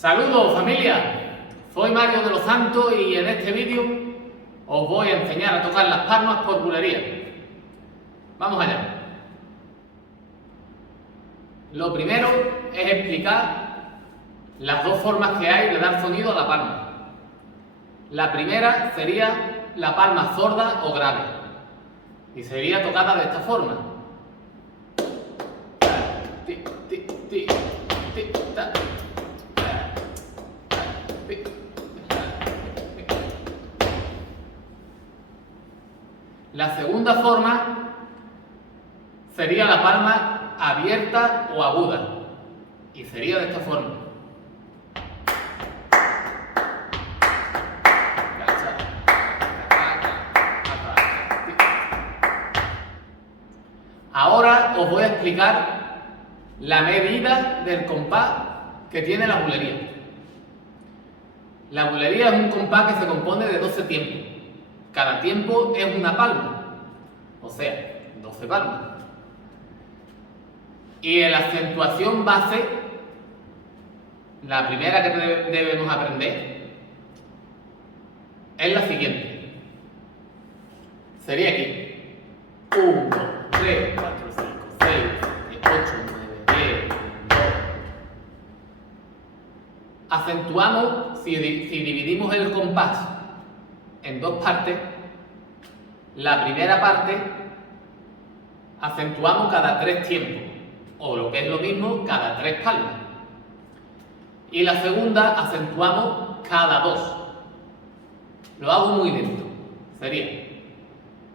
Saludos familia, soy Mario de los Santos y en este vídeo os voy a enseñar a tocar las palmas por bulería. Vamos allá. Lo primero es explicar las dos formas que hay de dar sonido a la palma. La primera sería la palma sorda o grave y sería tocada de esta forma. La segunda forma sería la palma abierta o aguda y sería de esta forma. Ahora os voy a explicar la medida del compás que tiene la bulería. La bulería es un compás que se compone de 12 tiempos. Cada tiempo es una palma, o sea, 12 palmas. Y en la acentuación base, la primera que debemos aprender es la siguiente. Sería aquí. 1, 2, 3, 4, 5, 6, 7, 8, 9, 10, 2. Acentuamos, si dividimos el compás en dos partes, la primera parte acentuamos cada 3 tiempos, o lo que es lo mismo, cada 3 palmas. Y la segunda acentuamos cada 2. Lo hago muy lento. Sería,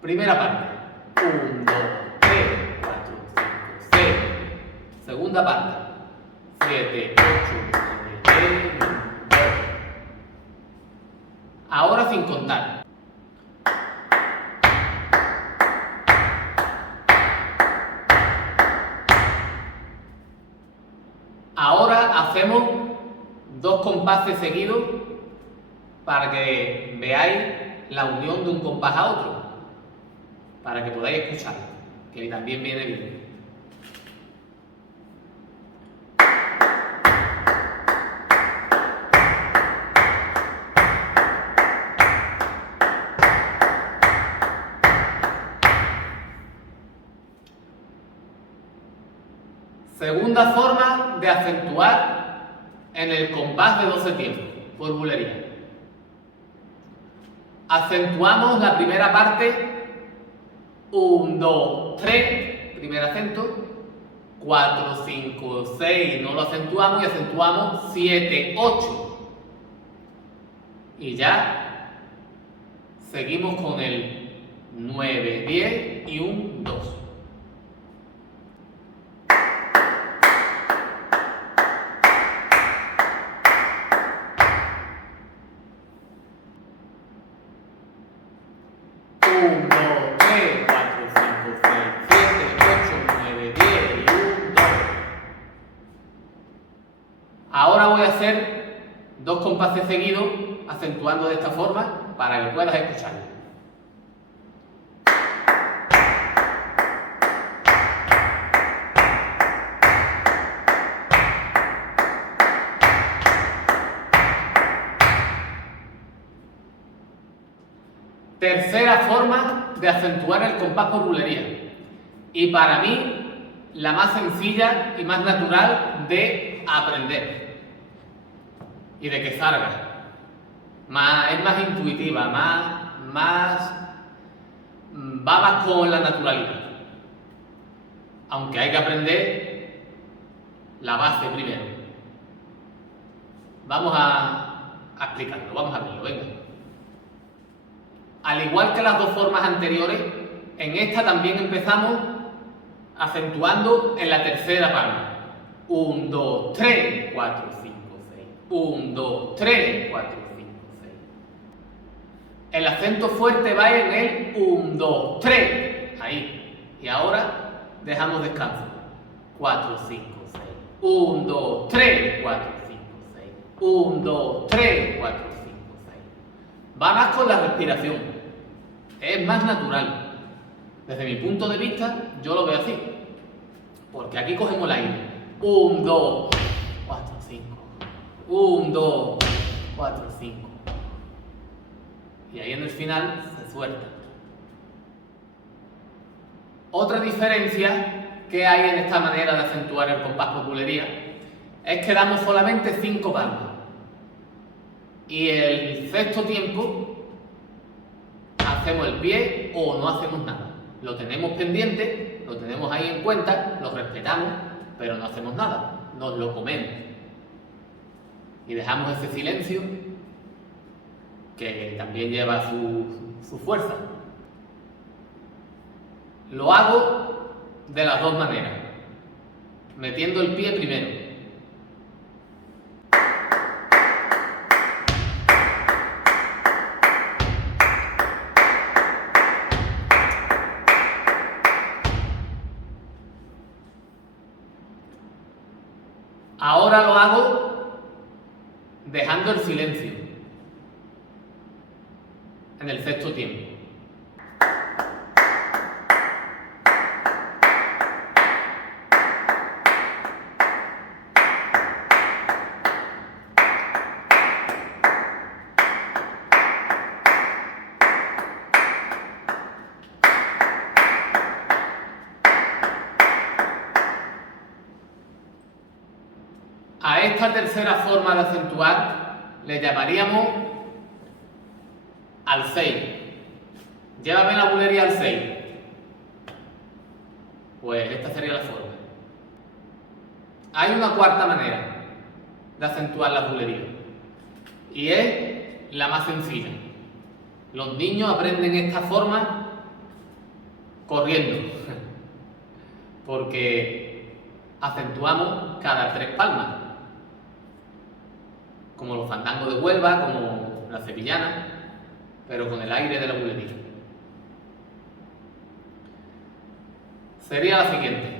primera parte, 1, 2, 3, 4, 5, 6. Segunda parte, 7, 8, 9, 10, 2. Ahora sin contar. Ahora hacemos 2 compases seguidos para que veáis la unión de un compás a otro, para que podáis escuchar, que también viene bien. Segunda forma de acentuar en el compás de 12 tiempos, por bulería. Acentuamos la primera parte, 1, 2, 3, primer acento, 4, 5, 6, no lo acentuamos y acentuamos 7, 8. Y ya seguimos con el 9, 10 y un 2. Ahora voy a hacer 2 compases seguidos, acentuando de esta forma, para que puedas escucharlo. Tercera forma de acentuar el compás por bulería. Y para mí, la más sencilla y más natural de aprender. Y de que salga. Es más intuitiva, va más con la naturalidad. Aunque hay que aprender la base primero. Vamos a explicarlo, vamos a verlo, venga. Al igual que las 2 formas anteriores, en esta también empezamos acentuando en la tercera palma. 1, 2, 3, 4, 5, 6. 1, 2, 3, 4, 5, 6. El acento fuerte va en el 1, 2, 3. Ahí. Y ahora dejamos descanso. 4, 5, 6. 1, 2, 3, 4, 5, 6. 1, 2, 3, 4, 5, 6. Va más con la respiración. Es más natural. Desde mi punto de vista, yo lo veo así. Porque aquí cogemos el aire. 1, 2, 4, 5. 1, 2, 4, 5. Y ahí en el final se suelta. Otra diferencia que hay en esta manera de acentuar el compás por bulería es que damos solamente 5 palmas. Y el sexto tiempo hacemos el pie o no hacemos nada. Lo tenemos pendiente, lo tenemos ahí en cuenta, lo respetamos, pero no hacemos nada, nos lo comemos. Y dejamos ese silencio que también lleva su fuerza. Lo hago de las dos maneras, metiendo el pie primero. Ahora lo hago dejando el silencio en el sexto tiempo. A esta tercera forma de acentuar le llamaríamos al 6. Llévame la bulería al 6. Pues esta sería la forma. Hay una cuarta manera de acentuar la bulería y es la más sencilla. Los niños aprenden esta forma corriendo porque acentuamos cada 3 palmas, como los fandangos de Huelva, como la sevillana, pero con el aire de la bulería. Sería la siguiente.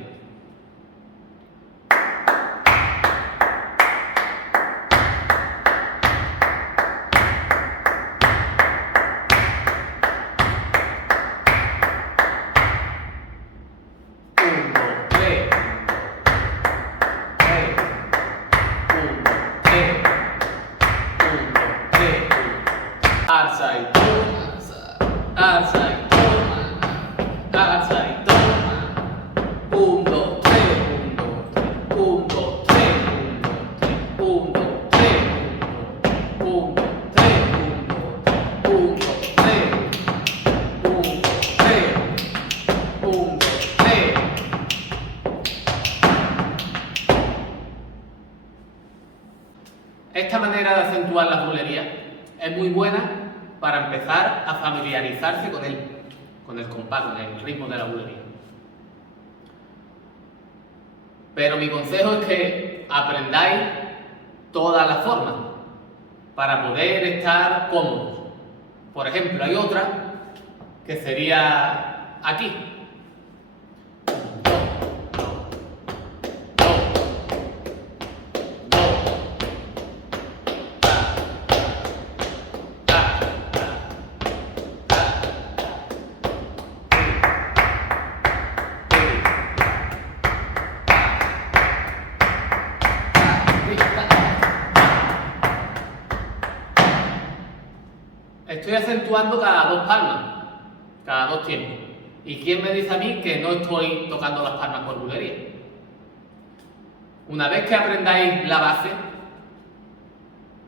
Alza y toma, alza y toma, alza y toma. 1, 2, 3, 1, 2, 3, 1, 2, 3, 1, 2, 3, 1, 2, 3, 1, 2, 3, 1, 2, 3. Esta manera de acentuar la bulería es muy buena para empezar a familiarizarse con el compás, con el ritmo de la bulería. Pero mi consejo es que aprendáis todas las formas para poder estar cómodos. Por ejemplo, hay otra que sería aquí. Estoy acentuando cada 2 palmas, cada 2 tiempos. ¿Y quién me dice a mí que no estoy tocando las palmas por bulería? Una vez que aprendáis la base,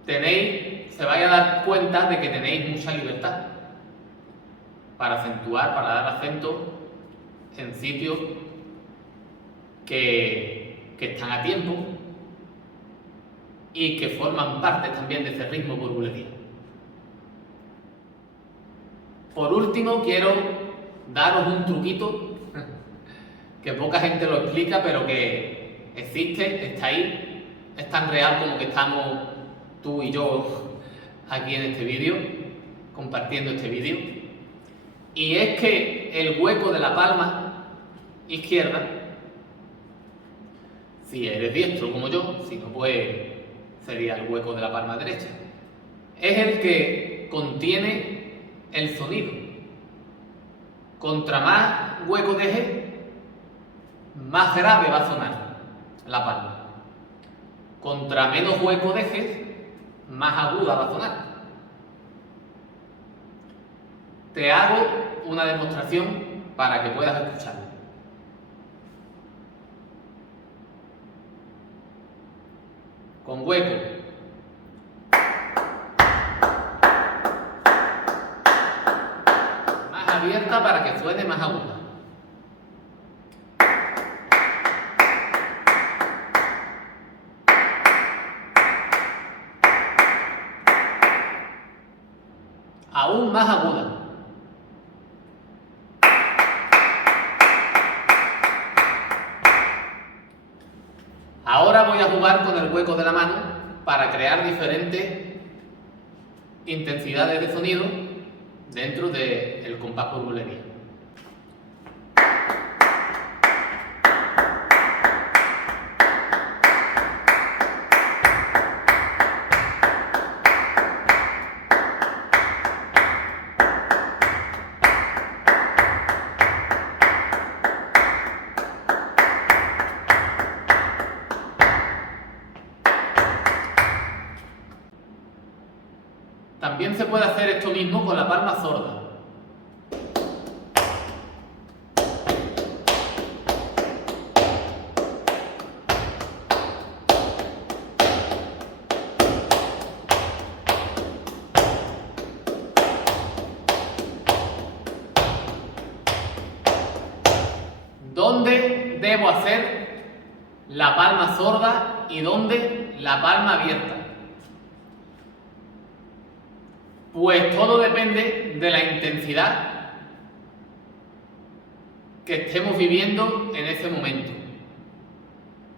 se vais a dar cuenta de que tenéis mucha libertad para acentuar, para dar acento en sitios que están a tiempo y que forman parte también de ese ritmo por bulería. Por último, quiero daros un truquito que poca gente lo explica, pero que existe, está ahí, es tan real como que estamos tú y yo aquí en este vídeo, compartiendo este vídeo. Y es que el hueco de la palma izquierda, si eres diestro como yo, si no, pues sería el hueco de la palma derecha, es el que contiene el sonido. Contra más hueco deje, más grave va a sonar la palma. Contra menos hueco dejes, más aguda va a sonar. Te hago una demostración para que puedas escucharlo. Con hueco. Más abierta para que suene más aguda. Aún más aguda. Ahora voy a jugar con el hueco de la mano para crear diferentes intensidades de sonido dentro del compás por bulería. También se puede hacer esto mismo con la palma sorda. ¿Dónde debo hacer la palma sorda y dónde la palma abierta? Pues todo depende de la intensidad que estemos viviendo en ese momento.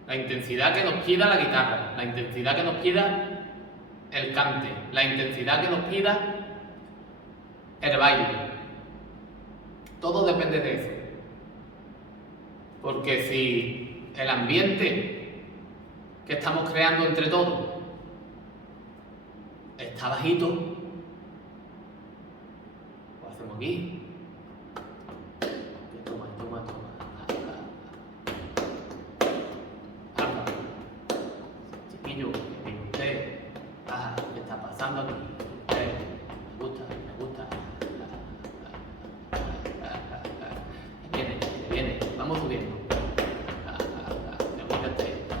La intensidad que nos pida la guitarra, la intensidad que nos pida el cante, la intensidad que nos pida el baile. Todo depende de eso. Porque si el ambiente que estamos creando entre todos está bajito, aquí. Toma. Chiquillo, ¿qué dice usted? ¿Qué está pasando aquí? Me gusta. Viene. Vamos subiendo.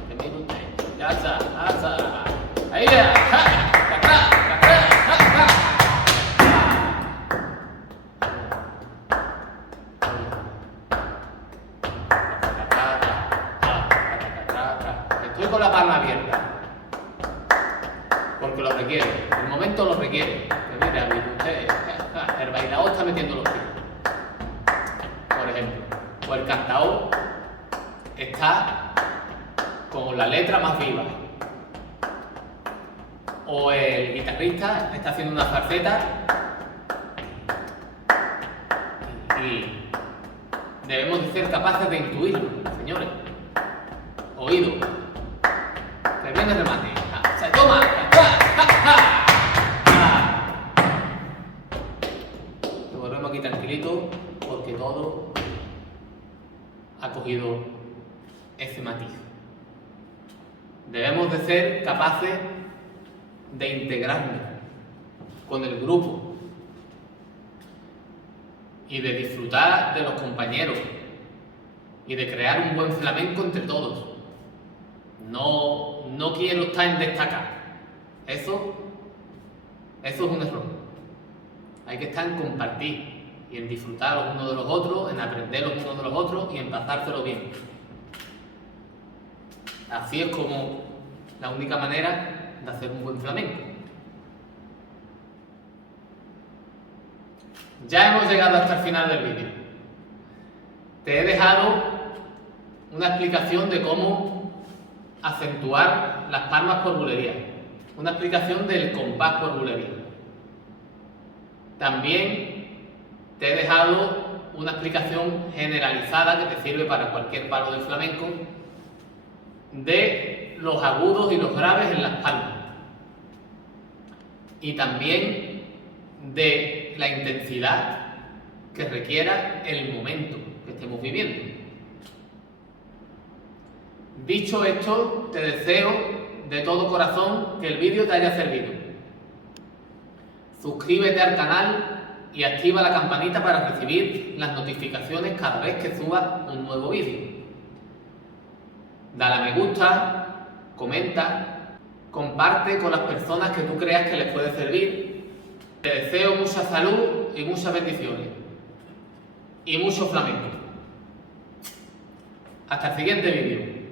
¿Qué me dice usted? Ya está. Ahí vea. Estoy con la palma abierta porque lo requiere, el momento lo requiere. Que mira, usted, el bailador está metiendo los pies, por ejemplo, o el cantador está con la letra más viva, o el guitarrista está haciendo una falseta y debemos de ser capaces de intuirlo, señores. Oído. Que viene el remate. Se toma. Nos volvemos aquí tranquilito porque todo ha cogido ese matiz. Debemos de ser capaces de integrarnos con el grupo y de disfrutar de los compañeros y de crear un buen flamenco entre todos. No quiero estar en destacar. Eso es un error. Hay que estar en compartir y en disfrutar los unos de los otros, en aprender los unos de los otros y en pasárselo bien. Así es como la única manera de hacer un buen flamenco. Ya hemos llegado hasta el final del vídeo. Te he dejado una explicación de cómo acentuar las palmas por bulería, una explicación del compás por bulería. También te he dejado una explicación generalizada que te sirve para cualquier palo del flamenco de los agudos y los graves en las palmas y también de la intensidad que requiera el momento que estemos viviendo. Dicho esto, te deseo de todo corazón que el vídeo te haya servido. Suscríbete al canal y activa la campanita para recibir las notificaciones cada vez que suba un nuevo vídeo. Dale a me gusta, comenta, comparte con las personas que tú creas que les puede servir. Te deseo mucha salud y muchas bendiciones. Y mucho flamenco. Hasta el siguiente vídeo.